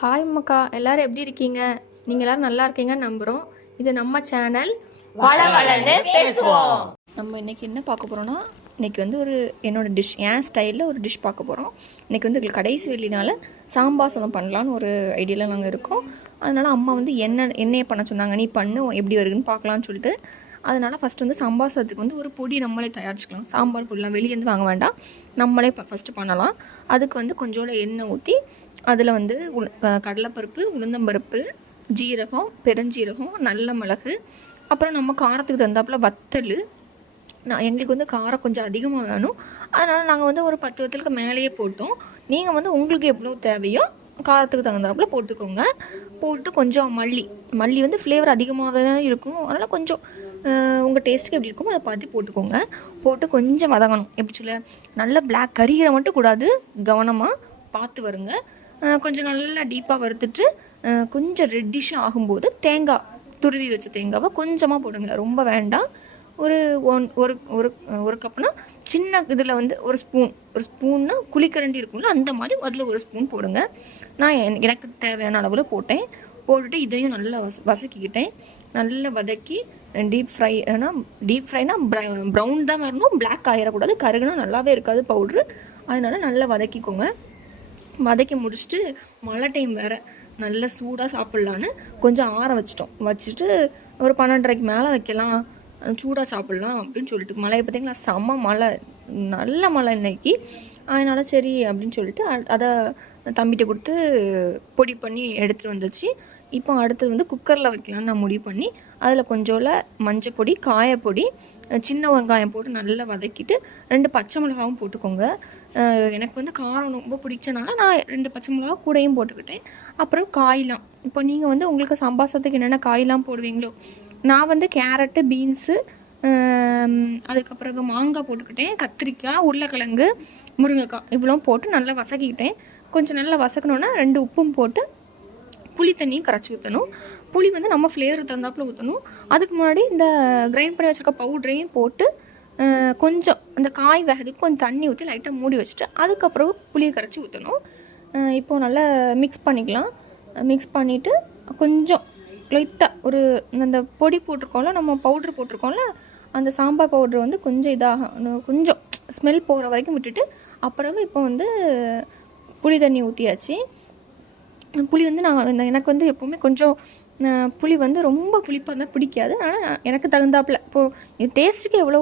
Hi மக்கா, எல்லோரும் எப்படி இருக்கீங்க? நீங்கள் எல்லோரும் நல்லா இருக்கீங்கன்னு நம்புகிறோம். இது நம்ம சேனல் வளவளன்னு பேசுவோம். நம்ம இன்றைக்கி என்ன பார்க்க போகிறோன்னா, இன்றைக்கி வந்து என்னோடய டிஷ், என் ஸ்டைலில் ஒரு டிஷ் பார்க்க போகிறோம். இன்றைக்கி வந்து எங்களுக்கு கடைசி வெள்ளினால சாம்பார் சாதம் பண்ணலான்னு ஒரு ஐடியாவில் நாங்கள் இருக்கோம். அதனால் அம்மா வந்து என்னையே பண்ண சொன்னாங்க, நீ பண்ணு எப்படி வருதுன்னு பார்க்கலான்னு சொல்லிட்டு. அதனால் ஃபஸ்ட்டு வந்து சாம்பார் சாதத்துக்கு வந்து ஒரு பொடி நம்மளே தயாரிச்சுக்கலாம். சாம்பார் பொடிலாம் வெளியேருந்து வாங்க வேண்டாம், நம்மளே ஃபஸ்ட்டு பண்ணலாம். அதுக்கு வந்து கொஞ்சோட எண்ணெய் ஊற்றி அதில் வந்து கடலைப்பருப்பு, உளுந்தம்பருப்பு, ஜீரகம், பெருஞ்சீரகம், நல்ல மிளகு, அப்புறம் நம்ம காரத்துக்கு தகுந்தாப்பில் வத்தல். எங்களுக்கு வந்து காரம் கொஞ்சம் அதிகமாக வேணும், அதனால் நாங்கள் வந்து ஒரு 10 வத்தலுக்கு மேலேயே போட்டோம். நீங்கள் வந்து உங்களுக்கு எவ்வளோ தேவையோ காரத்துக்கு தகுந்தாப்புல போட்டுக்கோங்க. போட்டு கொஞ்சம் மல்லி வந்து ஃப்ளேவர் அதிகமாக தான் இருக்கும், அதனால் கொஞ்சம் உங்கள் டேஸ்ட்டுக்கு எப்படி இருக்குமோ அதை பார்த்து போட்டுக்கோங்க. போட்டு கொஞ்சம் வதங்கணும். எப்படி சொல்ல, நல்ல பிளாக் கறிகிற மட்டும் கூடாது, கவனமாக பார்த்து வருங்க. கொஞ்சம் நல்லா டீப்பாக வறுத்துட்டு கொஞ்சம் ரெட்டிஷாக ஆகும்போது தேங்காய், துருவி வச்ச தேங்காவை கொஞ்சமாக போடுங்க, ரொம்ப வேண்டாம். ஒரு ஒரு கப்புனா சின்ன இதில் வந்து ஒரு ஸ்பூன்னா குழிக்கரண்டி இருக்கும்ல, அந்த மாதிரி அதில் ஒரு ஸ்பூன் போடுங்க. நான் எனக்கு தேவையான அளவில் போட்டுட்டு இதையும் நல்லா வதக்கிக்கிட்டேன். நல்லா வதக்கி டீப் ஃப்ரைனா ப்ரௌன் தான் வரணும், பிளாக் ஆகிடக்கூடாது. கருகுனா நல்லாவே இருக்காது பவுட்ரு. அதனால் நல்லா வதக்கிக்கோங்க. வதக்கி முடிச்சுட்டு மழை டைம் வேறு, நல்லா சூடாக சாப்பிட்லான்னு கொஞ்சம் ஆற வச்சுட்டு ஒரு 12:30க்கு மேலே வைக்கலாம், சூடாக சாப்பிட்லாம் அப்படின்னு சொல்லிட்டு. மழையை பார்த்திங்களா, செம்ம மழை, நல்ல மழை இன்னைக்கு. அதனால் சரி அப்படின்னு சொல்லிட்டு அதை தம்பிகிட்ட கொடுத்து பொடி பண்ணி எடுத்துகிட்டு வந்துச்சு. இப்போ அடுத்தது வந்து குக்கரில் வைக்கலான்னு நான் முடிவு பண்ணி அதில் கொஞ்சோல மஞ்சள் பொடி, காயப்பொடி, சின்ன வெங்காயம் போட்டு நல்லா வதக்கிட்டு 2 பச்சை மிளகாவும் போட்டுக்கோங்க. எனக்கு வந்து காரம் ரொம்ப பிடிச்சனால நான் 2 பச்சை மிளகா கூடையும் போட்டுக்கிட்டேன். அப்புறம் காயெலாம், இப்போ நீங்கள் வந்து உங்களுக்கு சாம்பார் சாதத்துக்கு என்னென்ன காயெலாம் போடுவீங்களோ, நான் வந்து கேரட்டு, பீன்ஸு, அதுக்கப்புறம் மாங்காய் போட்டுக்கிட்டேன், கத்திரிக்காய், உருளைக்கிழங்கு, முருங்கைக்காய் இவ்வளோ போட்டு நல்லா வதக்கிக்கிட்டேன். கொஞ்சம் நல்லா வதக்கணுன்னா 2 உப்பும் போட்டு புளி தண்ணியும் கரைச்சி ஊற்றணும். புளி வந்து நம்ம ஃப்ளேவர் தகுந்தாப்பில் ஊற்றணும். அதுக்கு முன்னாடி இந்த கிரைண்ட் பண்ணி வச்சுருக்க பவுட்ரையும் போட்டு கொஞ்சம் அந்த காய் வேகிறதுக்கு கொஞ்சம் தண்ணி ஊற்றி லைட்டாக மூடி வச்சுட்டு அதுக்கப்புறம் புளியை கரைச்சி ஊற்றணும். இப்போது நல்லா மிக்ஸ் பண்ணிக்கலாம். மிக்ஸ் பண்ணிவிட்டு கொஞ்சம் லைட்டாக ஒரு அந்த பொடி போட்டிருக்கோம்ல, நம்ம பவுட்ரு போட்டிருக்கோம்ல, அந்த சாம்பார் பவுட்ரு வந்து கொஞ்சம் கொஞ்சம் ஸ்மெல் போகிற வரைக்கும் விட்டுட்டு அப்புறம் இப்போ வந்து புளி தண்ணி ஊற்றியாச்சு. புளி வந்து எனக்கு வந்து எப்போவுமே கொஞ்சம் புளி வந்து ரொம்ப புளிப்பாக இருந்தால் பிடிக்காது. ஆனால் எனக்கு தகுந்தாப்பில் இப்போது டேஸ்ட்டுக்கு எவ்வளோ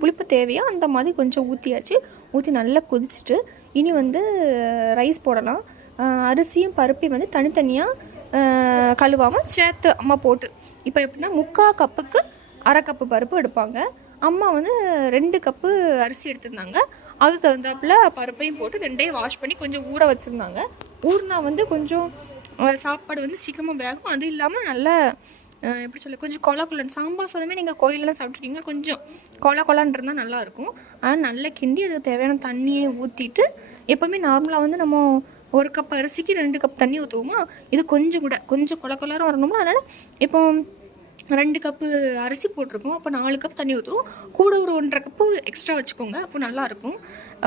புளிப்பு தேவையோ அந்த மாதிரி கொஞ்சம் ஊற்றியாச்சு. ஊற்றி நல்லா கொதிச்சுட்டு இனி வந்து ரைஸ் போடலாம். அரிசியும் பருப்பையும் வந்து தனித்தனியாக கழுவாமல் சேர்த்து அம்மா போட்டு, இப்போ எப்படின்னா 3/4 கப்புக்கு 1/2 கப்பு பருப்பு எடுப்பாங்க. அம்மா வந்து 2 கப்பு அரிசி எடுத்திருந்தாங்க. அதுக்கு தகுந்தாப்பில் பருப்பையும் போட்டு 2டையும் வாஷ் பண்ணி கொஞ்சம் ஊற வச்சுருந்தாங்க. ஊறினா வந்து கொஞ்சம் சாப்பாடு வந்து சீக்கிரமாக வேகும். அது இல்லாமல் நல்லா எப்படி சொல்ல, கொஞ்சம் கொலன்னு சாம்பார் சாதமே நீங்கள் கோயிலெலாம் சாப்பிட்ருக்கீங்களா, கொஞ்சம் கொலான்னு இருந்தால் நல்லாயிருக்கும். ஆனால் நல்லா கிண்டி அதுக்கு தேவையான தண்ணியை ஊற்றிட்டு, எப்போவுமே நார்மலாக வந்து நம்ம 1 கப் அரிசிக்கு 2 கப் தண்ணி ஊற்றுவோமா, இது கொஞ்சம் கொலரும் வரணும்னா, அதனால் இப்போ 2 கப்பு அரிசி போட்டிருக்கோம், அப்போ 4 கப் தண்ணி ஊற்றுவோம். கூட ஒரு 1.5 கப்பு எக்ஸ்ட்ரா வச்சுக்கோங்க, அப்போ நல்லாயிருக்கும்.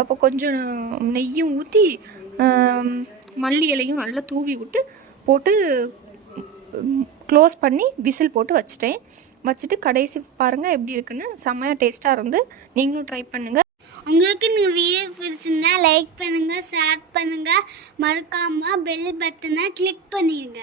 அப்போ கொஞ்சம் நெய்யும் ஊற்றி மல்லி இலையும் நல்லா தூவி விட்டு போட்டு க்ளோஸ் பண்ணி விசில் போட்டு வச்சுட்டு கடைசி பாருங்கள் எப்படி இருக்குன்னு. செம்மையாக டேஸ்ட்டாக இருந்து நீங்களும் ட்ரை பண்ணுங்கள். உங்களுக்கு நீங்கள் வீடியோ பிடிச்சிருந்தா லைக் பண்ணுங்கள், ஷேர் பண்ணுங்கள், மறக்காமல் பெல் பட்டனை கிளிக் பண்ணிடுங்க.